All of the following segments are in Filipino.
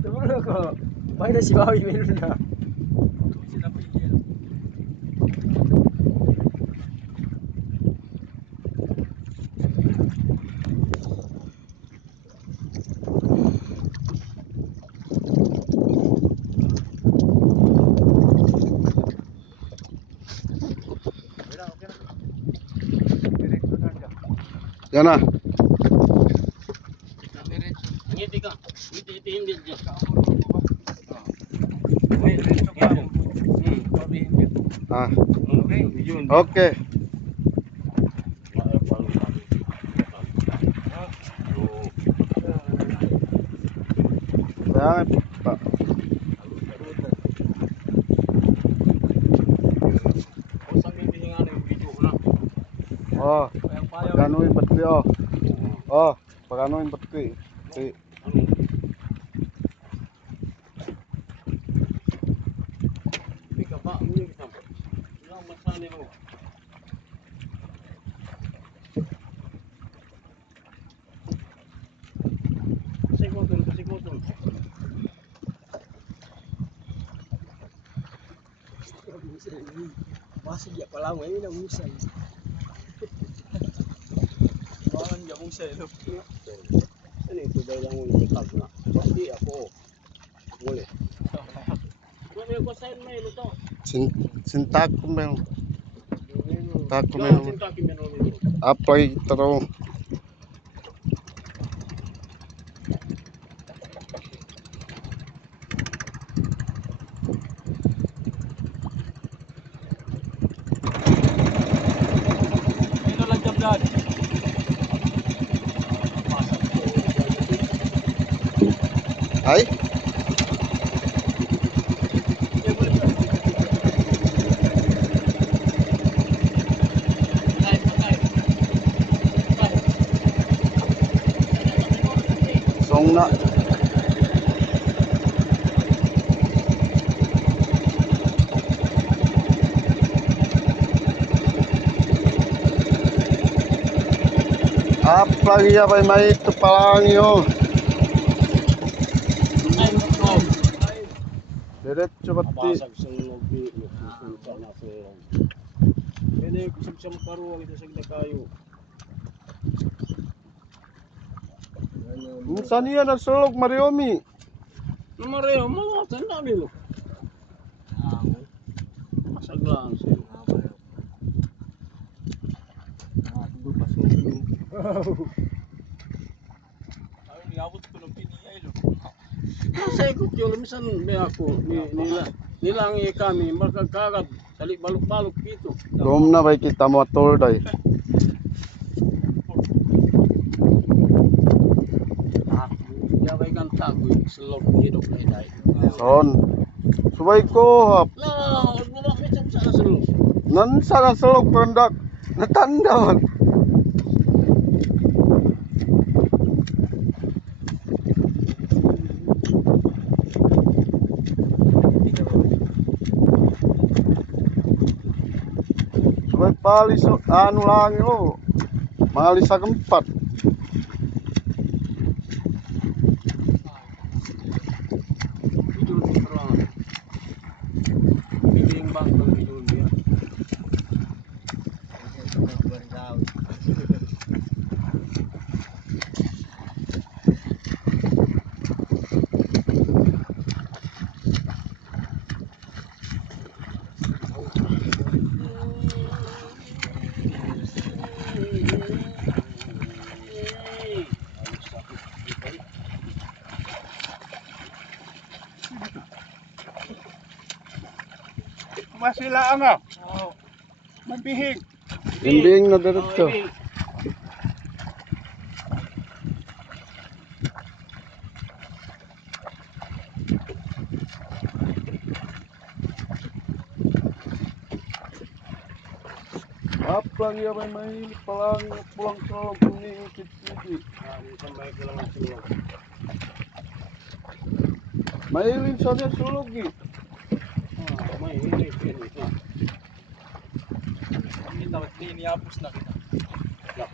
Tumulong ko. Bakit na si Bawi meron na? Yan na. Ngiti ka. Ngiti hindi dyan. Ah. Okay. Yan. Oh, pagano yung battery oh. Oh, pagano yung battery. Okay. Masih dia pala mo ini ang usay. Bawan dia mong say lo. Ano ito daw lang yung itak na. Hindi ako. Muli. Ano ko sa may luto? Sintak ko men. Tak ko Yung men. sinta kimeno. Apply taro. Ito lang jablad. Ay. Song na. Apa ya bay may ito palang yo. Diretso pati. Basag sa lobi. Sa na sa. Pwede ko sa karo ito sa kayo. Saan yan ang sulog Mariomi? Mareo, mga tanda nilo. Masaglaan siya. Ay niabot ko ng piniyay lo. Sa ikot yun, minsan may ako, nila ang kami, magkakagat, sali balok-balok dito. Dom na bay kita motor day. Yabay kan tago, selok hidok na iday. Son. Subay ko hap. No, bumakit sa selok. Nan sana sulog produk. Natanda man. Subay palis anu lang yo. Malis sa keempat. Video ni perang. Piling bang ng video dia. Masilaan nga. Mabihig. Bimbing na diretso. Apa ya may palang pulang sulog ni ukit-ukit. Sampai kelangan selok. Mailin sana sulog ni. May ini. Kita niapos na kita.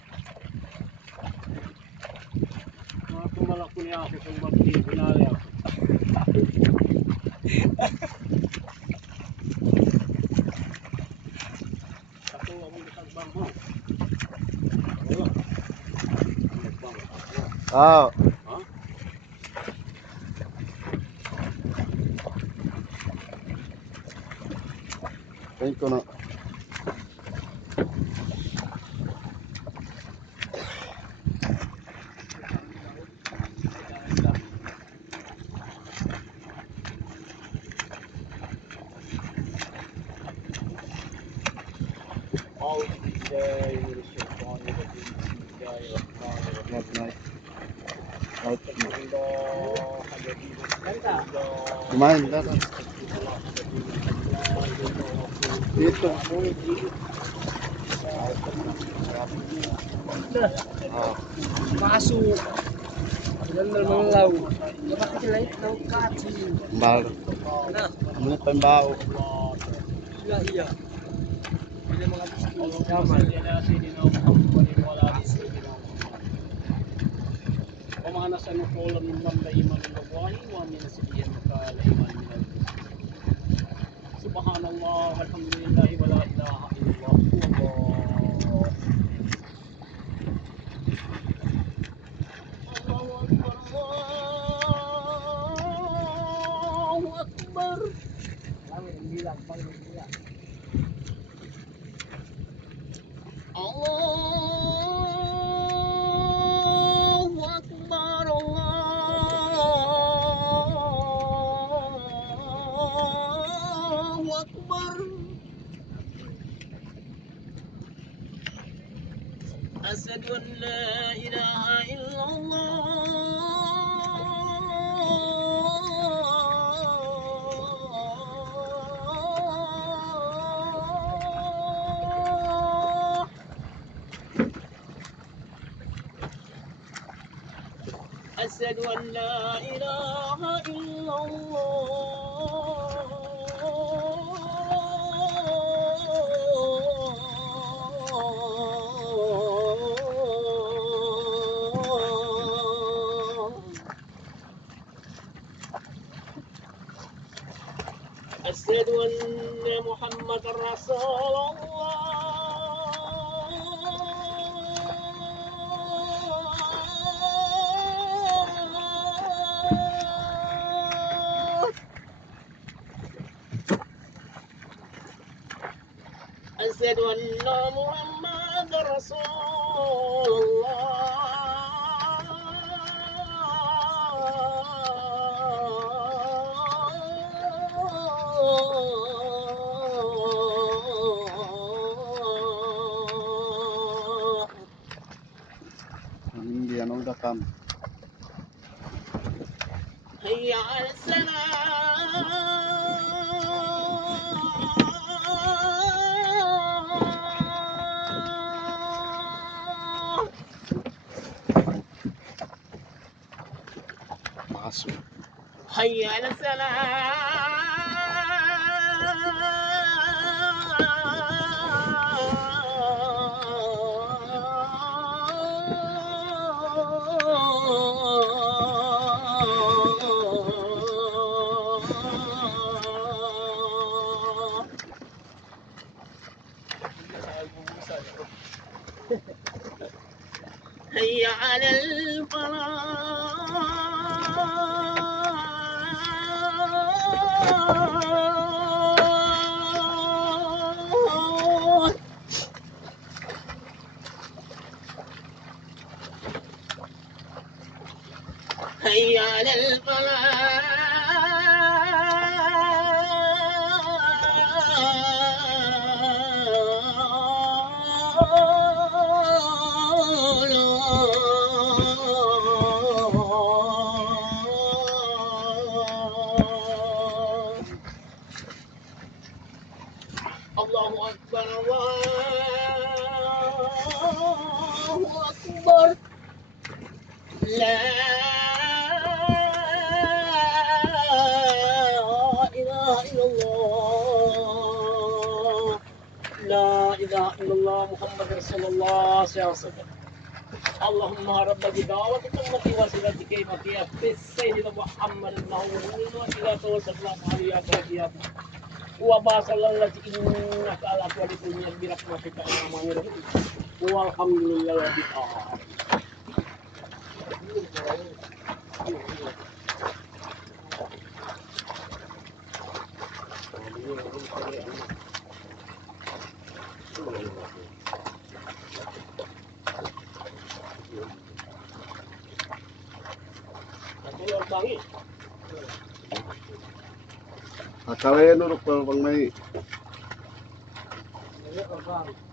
Mga tumalak ko niya ako kung bakit pinali ako. Ako ang nagtagbang mo. Wala. Nagtagbang ako. Ah, Ha? thank you na. أعوذ بالله من الشيطان الرجيم بسم الله الرحمن الرحيم Good night. أستغفر الله الذي لا إله إلا هو Kumain ka. Dito. Ah, Maso. Ganda ng law. Bakit sila ito kasi? balo. Na, Ano pambao? sila iya. Bila mga اللهم yaman. صل على سيدنا محمد وعلى آل سيدنا محمد وما نسأل قولا ممن لا إيمان إلا الله ومن سبيل لا إيمان من الله سبحان الله والحمد لله ولا إله إلا الله الله أكبر الله أكبر Kami ang bilang, panginoon bilang. الله أكبر الله أكبر أشهد أن لا إله إلا الله أشهد أن لا إله إلا الله أشهد أن محمد رسول الله أشهد أن محمد رسول الله Hindi ano dakam. هيا على السلام Maso. هيا على السلام هيا على الفلاح هيا على الفلاح الله أكبر الله أكبر لا إله إلا الله لا إله إلا الله محمد رسول الله صلى الله عليه وسلم اللهم رب بدعوة أمتي وسيلة كلمتي في سيدنا محمد المولود وسيلة وسلام عليك يا وبارك الله التي إنك على كل شيء برحمتك يا أرحم الراحمين والحمد لله رب العالمين. Kalian urut pang may Ano ka ba?